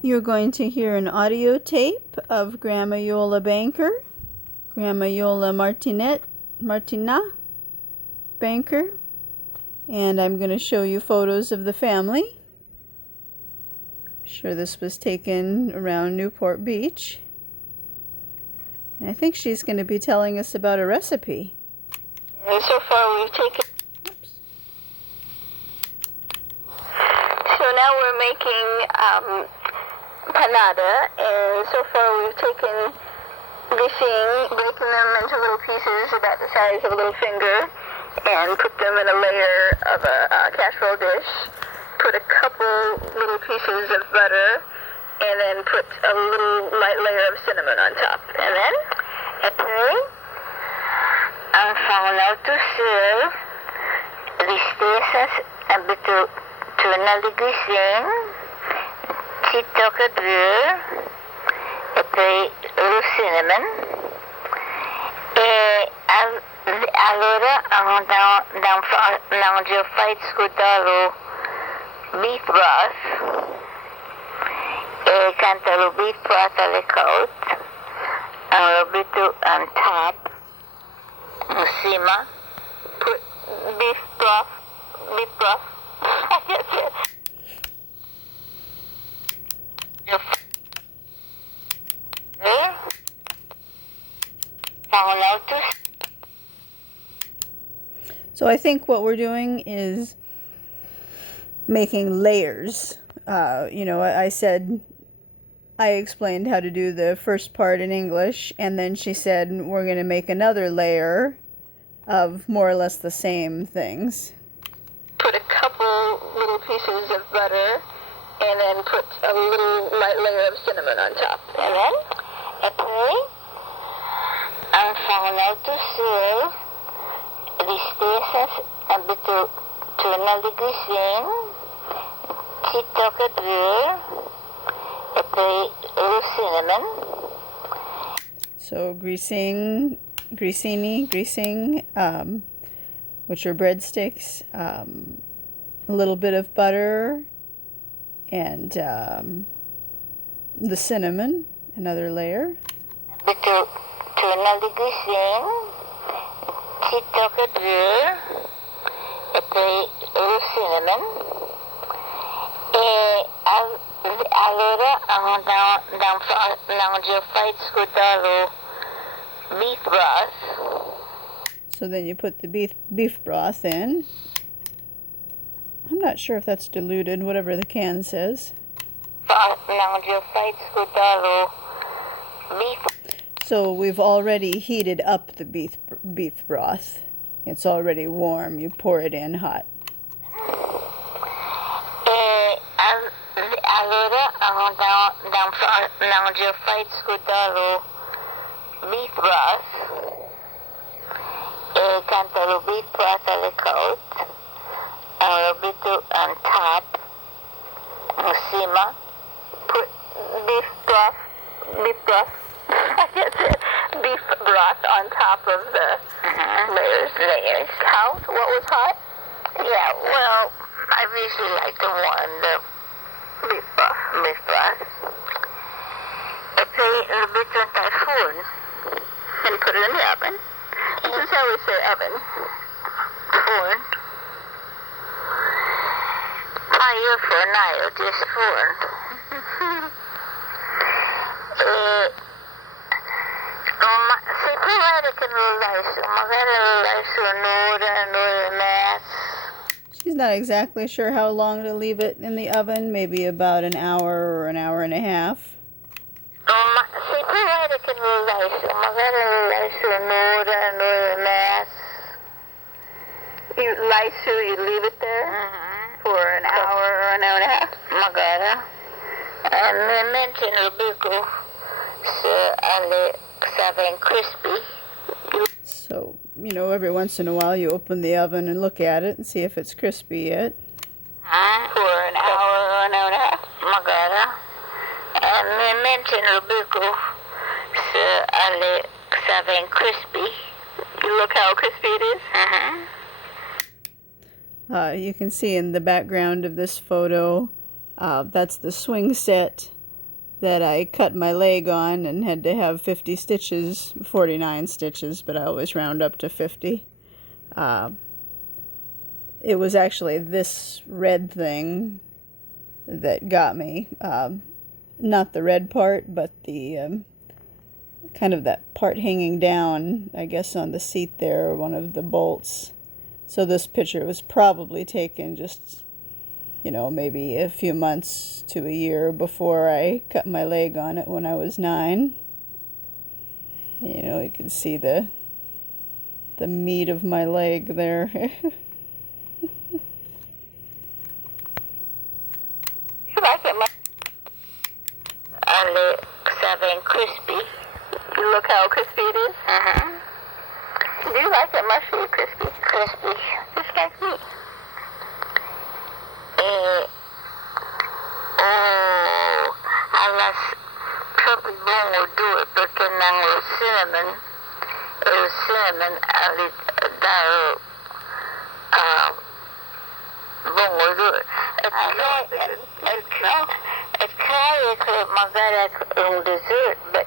You're going to hear an audio tape of Grandma Iole Banker, Grandma Iole Martinat Banker, and I'm going to show you photos of the family. I'm sure this was taken around Newport Beach. And I think she's going to be telling us about a recipe. And so far we've taken... So now we're making panada, and so far we've taken greasing, breaking them into little pieces about the size of a little finger, and put them in a layer of a casserole dish. Put a couple little pieces of butter, and then put a little light layer of cinnamon on top. And then, après, en faisant tout seul, tristezas between the greasing, petit toque de beurre, et puis le cinnamon. Et allora, dans fai scudare beef broth, e canto lo beef broth alle coat, a little bit on top, cima, put beef broth, I guess it. So I think what we're doing is making layers. I explained how to do the first part in English, and then she said we're going to make another layer of more or less the same things. Put a couple little pieces of butter, and then put a little light layer of cinnamon on top. And then, après, en faisant tout seul, tristezas between the greasing, petit toque de beurre, et puis le cinnamon. So greasing, which are breadsticks, a little bit of butter, and the cinnamon, another layer. Between the greasing, petit toque de beurre, et puis le cinnamon. Et allora, dans fai scudare beef broth. So then you put the beef broth in. I'm not sure if that's diluted, whatever the can says. So we've already heated up the beef broth. It's already warm. You pour it in hot. Allora, dans fai scudare beef broth. E canto lo beef broth alle coat, a little bit on top, cima, put beef broth, I guess it, beef broth on top of the layers. Count what was hot? Yeah, well, I usually like to warm the beef broth. I put a little bit on typhoon and put it in the oven. This is how we say oven. Forn. Fire for now, just forn. Se provare che non magari un'ora, mass. She's not exactly sure how long to leave it in the oven, maybe about an hour or an hour and a half. Se provare che non magari un'ora, mass. You leave it there for an hour or an hour and a half. Magari. And mention il bico se alle saben crispy. So, every once in a while you open the oven and look at it and see if it's crispy yet. For an hour or an hour and a half. Magari. And mention il bico se alle saben crispy. You look how crispy it is. You can see in the background of this photo, that's the swing set that I cut my leg on and had to have 50 stitches, 49 stitches, but I always round up to 50. It was actually this red thing that got me. Not the red part, but the kind of that part hanging down, I guess, on the seat there, one of the bolts. So this picture was probably taken just, you know, maybe a few months to a year before I cut my leg on it when I was 9. You know, you can see the meat of my leg there. You like it and crispy. You look how crispy it is? Do you like it mushy or crispy? Crispy. Just like me. Alas, probably won't do it, but then cinnamon, alit dahil won't do it. At kaya ko magarak yung dessert, but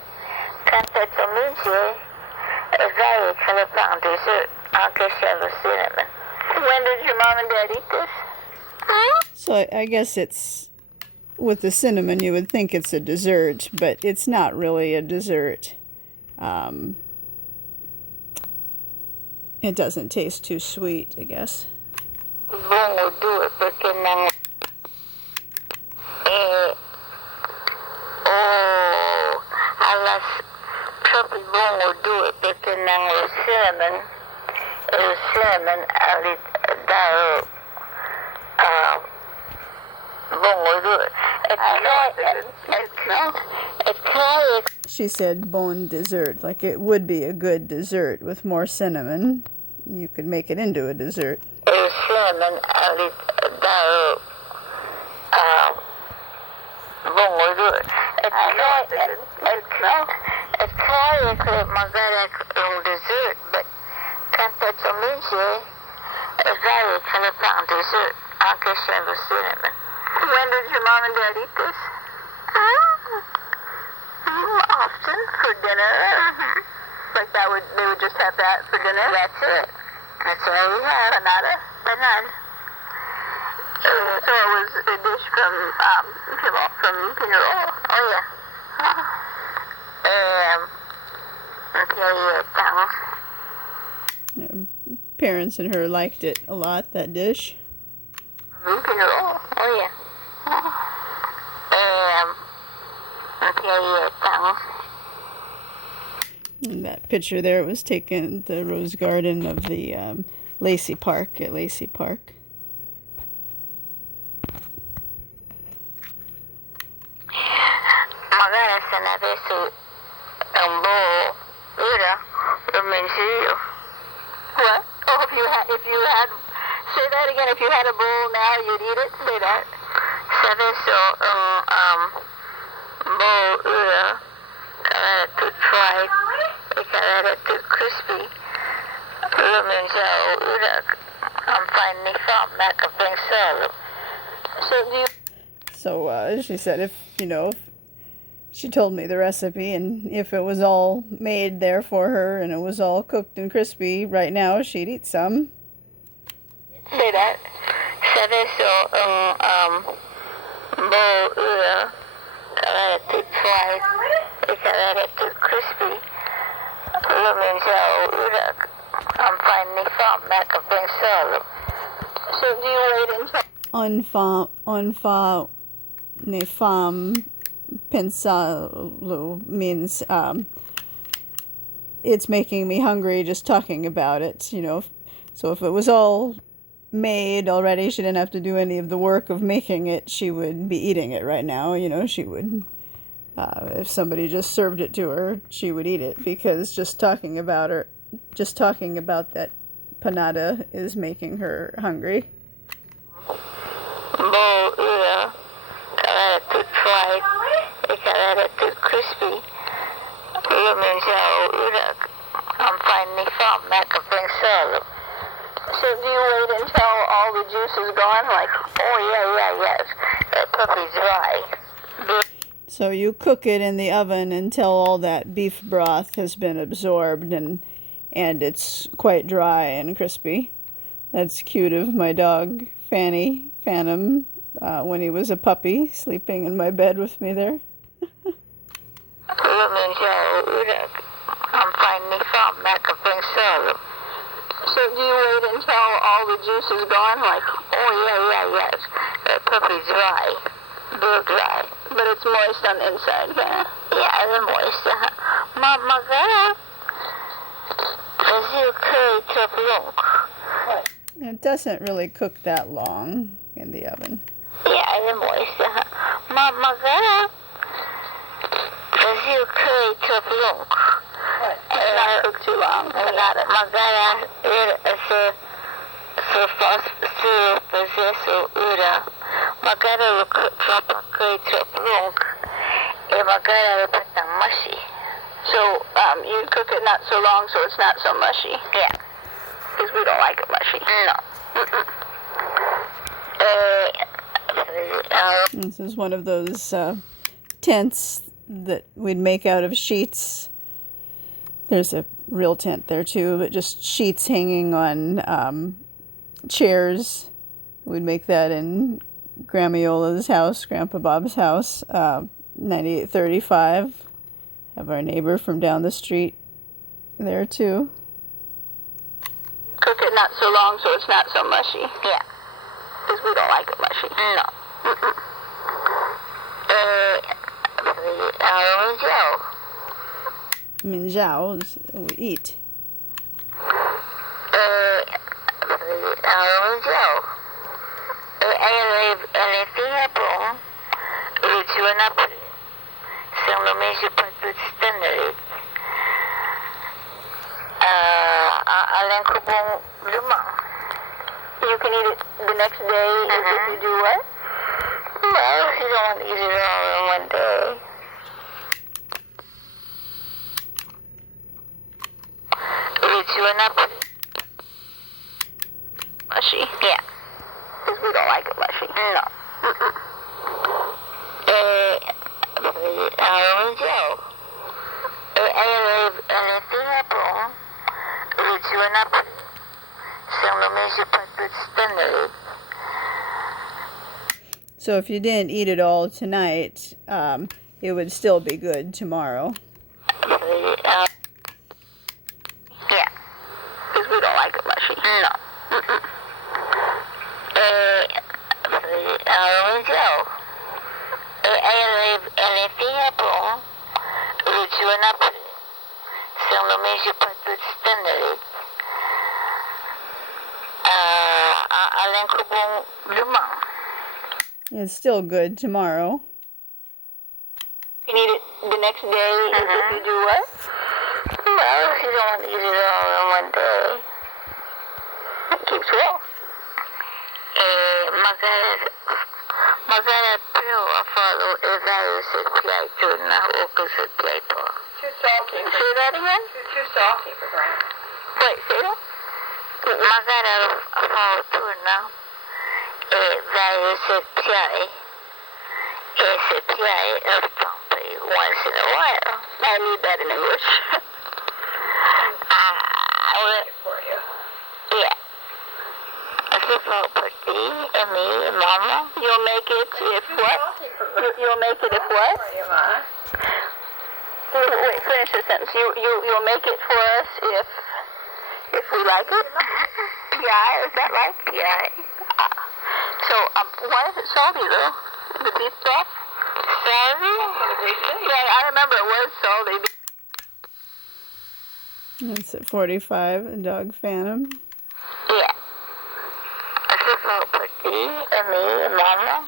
kanta sa minsi, kaya kalapang dessert, kasi of cinnamon. When did your mom and dad eat this? So I guess it's, with the cinnamon you would think it's a dessert, but it's not really a dessert. It doesn't taste too sweet, I guess. Won't do it, but then alas, probably won't do it, but then cinnamon, alit dahil won't do it. She said bone dessert, like it would be a good dessert with more cinnamon. You could make it into a dessert. Cinnamon alit dahil won't do it. At kaya ko magarak yung dessert, but kanta sa minsi, kaya kalapang dessert, kasi of cinnamon. When did your mom and dad eat this? Often for dinner. Like they would just have that for dinner? That's it. That's all we have. Panada? Panada. So it was a dish from Pinero. Oh yeah. Parents and her liked it a lot, that dish. Pinero. Oh yeah. And that picture there was taken at the Rose Garden of the Lacey Park, at Lacey Park. Magana sa nabeso ang buo, Rumensillo. What? Oh, if you had, say that again. If you had a bowl now, you'd eat it. Say that. Sabeso bowl, kalada to fried, kalada to crispy. Rumensillo, I'm finally from Macapensalo. So do you? So she said if she told me the recipe, and if it was all made there for her and it was all cooked and crispy right now, she'd eat some. Say that. Sabeso bowl, kalada to fried, kalada to crispy. Rumensillo, I'm finally from Macapensalo. So do you wait until? Nefam pensalo means it's making me hungry just talking about it, So if it was all made already, she didn't have to do any of the work of making it, she would be eating it right now, she would, if somebody just served it to her, she would eat it, because just talking about that panada is making her hungry. Bowl, kalada to fried, kalada to crispy. Rumensillo, I'm finally from Macapensalo. So do you wait until all the juice is gone? Like, oh yeah, it's perfectly dry. So you cook it in the oven until all that beef broth has been absorbed and it's quite dry and crispy. That's cute of my dog, Phantom, when he was a puppy, sleeping in my bed with me there. So do you wait until all the juice is gone? Like, oh yes. Perfectly dry. Real dry. But it's moist on the inside, yeah? Yeah, it's moist. Magara. It doesn't really cook that long in the oven. Yeah, it's moist. Magara. It's not cooked too long. Magara mushy. So you cook it not so long so it's not so mushy. Yeah. Because we don't like it mushy. No. This is one of those tents that we'd make out of sheets. There's a real tent there too, but just sheets hanging on chairs. We'd make that in Grandma Iola's house, Grandpa Bob's house, 9835. Have our neighbor from down the street there too. Cook it not so long so it's not so mushy. Yeah. Because we don't like it mushy. No. Minjiao is we eat. You can eat it the next day if you do what? Well, you don't want to eat it all in one day. Mushy? Yeah. Because we don't like it mushy. No. So if you didn't eat it all tonight, it would still be good tomorrow. Yeah. Because we don't like it mushy. No. It's still good tomorrow. You can eat it the next day if you do what? Well, you don't want to eat it all in one day. It keeps well. Magara pill follow too salty. Say that again? Too salty for Grandma. Wait, say that? Magara follow too now. Once in a while. I need that in English. I will for you. Yeah. And me and Mama. You'll make it if what? You'll make it if what? Wait, finish the sentence. You'll make it for us if we like it? Yeah, is that right? Yeah. So, why is it salty though? The beef broth? Salty? Yeah, I remember it was salty. It's at 45, the dog Phantom. Yeah. And me and Mama.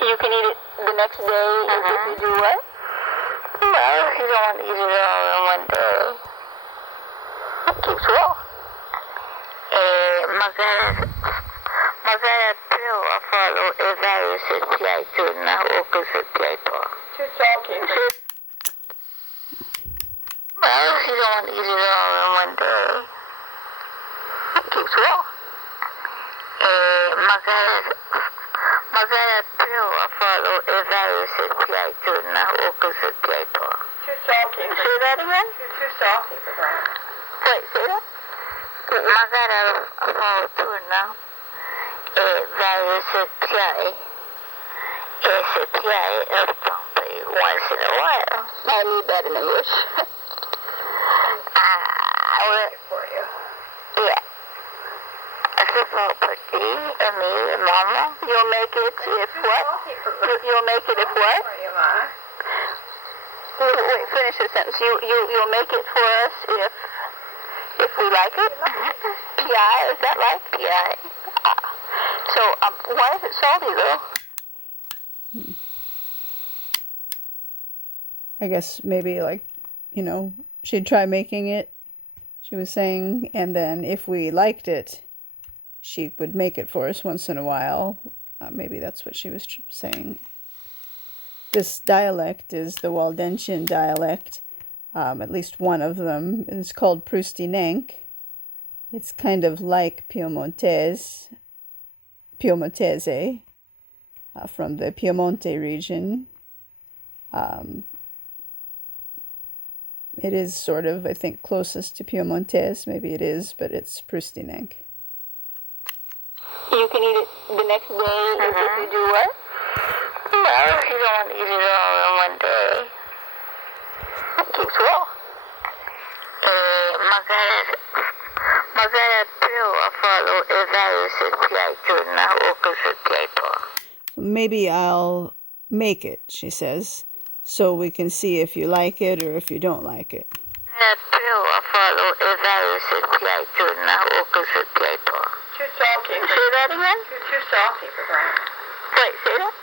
You can eat it the next day if you do what? Well, you don't want to eat it all in one day. It keeps well. Magara pill follow too salty. Well, you don't want to eat it all in one day. magara pelo afalo e vários piaito na ocusa piaito. Too salty. Say that again? Too salty for that. Wait, say that? Magara afalo tuna e vários piai. Esse piai of Pompey once in a while. I need that in English. I'll make it for you. Yeah. And me and Mama. You'll make it if what? You'll make it if what? For you, Ma. Wait, finish the sentence. You'll make it for us if we like it? PI, is that like PI? So, why is it salty though? I guess maybe like, she'd try making it, she was saying, and then if we liked it, she would make it for us once in a while. Maybe that's what she was saying. This dialect is the Waldensian dialect. At least one of them is called Prusti-Nank. It's kind of like Piemontese, from the Piemonte region. It is sort of, I think, closest to Piemontese. Maybe it is, but it's Prusti-Nank. You can eat it the next day if you do what? Well, if you don't want to eat it all in one day. It keeps raw. Magara pelo afalo e vários piaito na ocusa piaito. Maybe I'll make it, she says, so we can see if you like it or if you don't like it. Pelo afalo e vários piaito na ocusa piaito. Too salty. Say that again? Too salty for that. Wait, say that?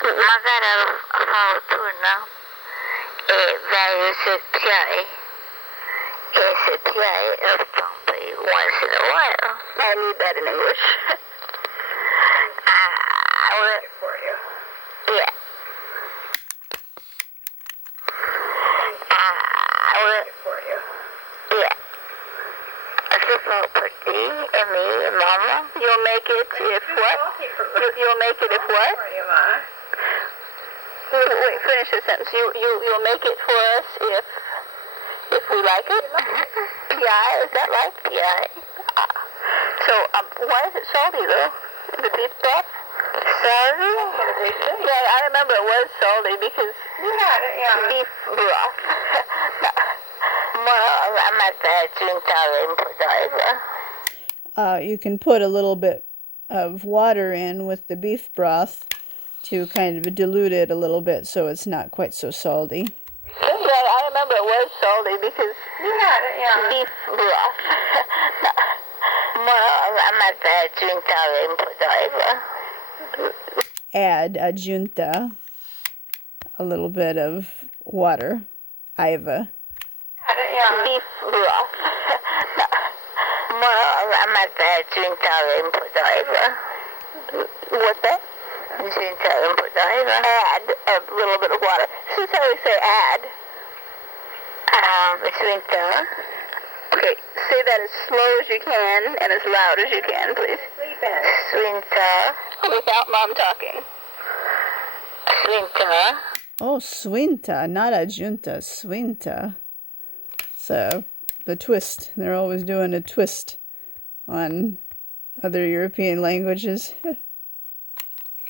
Magara afalo tuna e vários piai. Esse piai of Pompey once in a while. I need that in English. I'll make it for you. Yeah. I'll make it for you. Yeah. And me and Mama. You'll make it if what? You'll make it if what? For you, Ma. Wait, finish the sentence. You'll make it for us if we like it? PI, is that like PI? So, why is it salty though? The beef broth? Salty? Yeah, I remember it was salty because beef broth. Well, I'm not that You can put a little bit of water in with the beef broth to kind of dilute it a little bit so it's not quite so salty. Yeah, I remember it was salty because beef broth. Well, I'm not that Add adjunta, a little bit of water, aiva. Beef broth. Well, I'm not that What's that? Add a little bit of water. This is how we say add. Okay, say that as slow as you can and as loud as you can, please. Swinta. Without Mom talking. Swinta. Oh, swinta, not adjunta, swinta. So, the twist. They're always doing a twist on other European languages.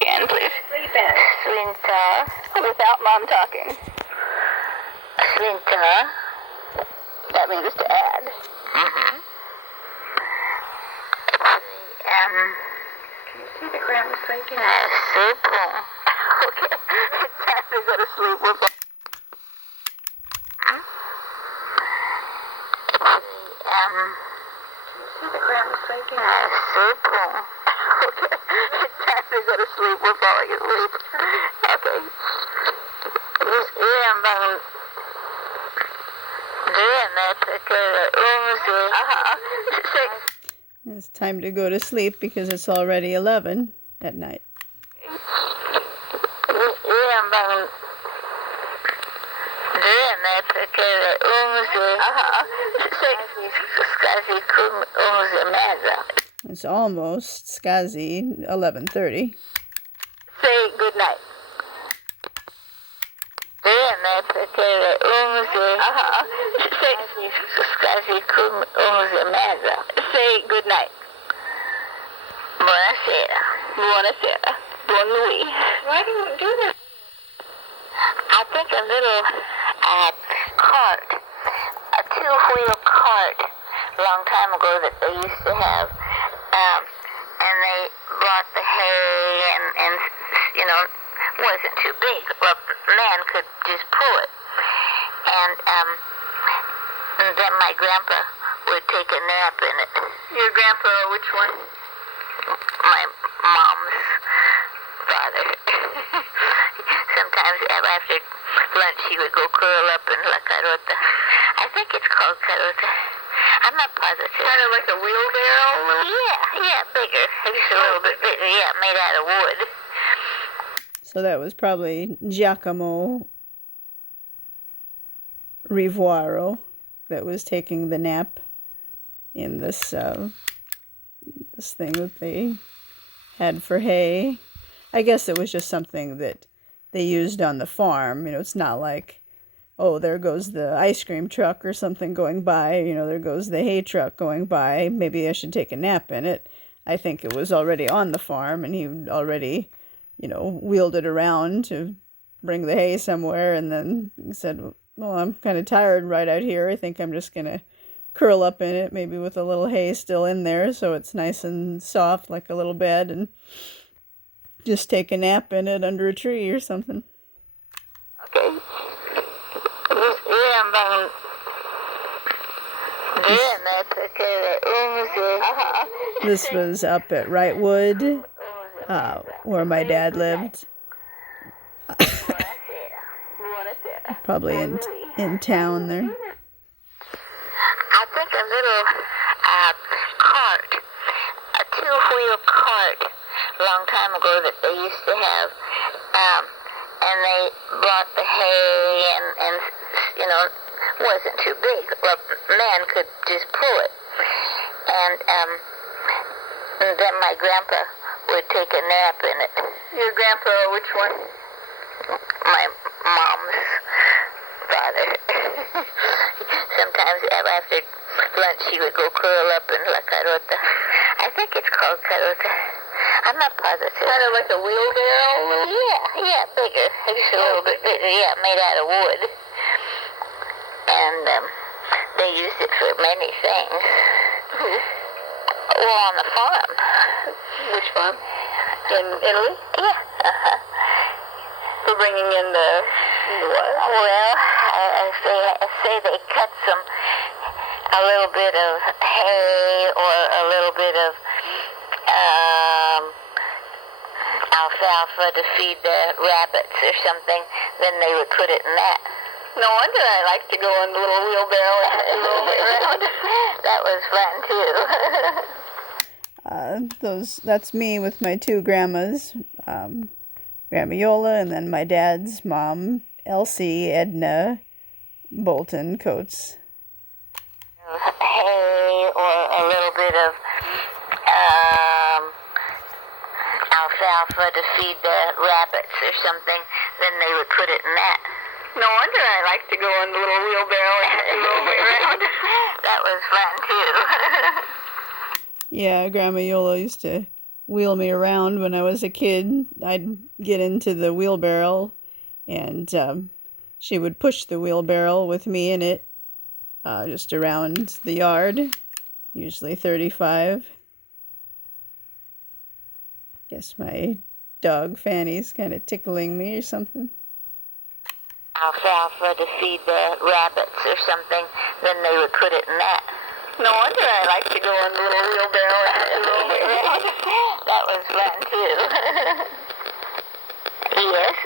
Can, please. Swinta. Without Mom talking. Swinta. That means to add. Can you see the grandma sleeping? Soup. Okay. It's time to go to sleep. We're both. See the grandma sleeping? Soup. Okay. It's time to go to sleep. We're falling asleep. Okay. It's time to go to sleep because it's already 11 at night. It's almost Skazi 11:30. Say good night. Say good night. Buonasera. Buonasera. Buon nuit. Why do you do that? I think a little cart, a two-wheel cart, a long time ago that they used to have, and they brought the hay and you know, wasn't too big. Well, a man could just pull it. And then my grandpa would take a nap in it. Your grandpa, which one? My mom's father. Sometimes after lunch he would go curl up in La Carota. I think it's called Carota. I'm not positive. Kind of like a wheelbarrow? Yeah, bigger. Just a little bit bigger. Yeah, made out of wood. So that was probably Giacomo Rivoiro that was taking the nap in this this thing that they had for hay. I guess it was just something that they used on the farm. You know, it's not like, oh, there goes the ice cream truck or something going by. You know, there goes the hay truck going by. Maybe I should take a nap in it. I think it was already on the farm, and he already, you know, wheeled it around to bring the hay somewhere, and then he said, well, I'm kind of tired right out here. I think I'm just going to curl up in it, maybe with a little hay still in there so it's nice and soft like a little bed, and just take a nap in it under a tree or something. Okay. This was up at Wrightwood, where my dad lived. Probably in town there. I think a little cart, a two-wheel cart, a long time ago that they used to have, and they brought the hay and you know, wasn't too big. Well, a man could just pull it. And then my grandpa would take a nap in it. Your grandpa, which one? My mom's father. Sometimes after lunch he would go curl up in La Carota. I think it's called Carota. I'm not positive. Kind of like a wheelbarrow? Yeah, bigger. Just a little bit bigger. Yeah, made out of wood. And they used it for many things. Well, on the farm. Which farm? In Italy? Yeah. For bringing in the what? Well, I say they cut a little bit of hay or a little bit of alfalfa to feed the rabbits or something. Then they would put it in that. No wonder I like to go in the little wheelbarrow and roll it around. That was fun too. That's me with my two grandmas, Grandma Iole, and then my dad's mom, Elsie Edna Bolton Coates. Hay or a little bit of alfalfa to feed the rabbits or something. Then they would put it in that. No wonder I like to go in the little wheelbarrow and roll it around. That was fun too. Yeah, Grandma Iole used to wheel me around when I was a kid. I'd get into the wheelbarrow, and she would push the wheelbarrow with me in it, just around the yard, usually 35. Guess my dog Fanny's kind of tickling me or something. Alfalfa to feed the rabbits or something. Then they would put it in that. No wonder I like to go in the little wheelbarrow and roll it around. That was fun too. Yes.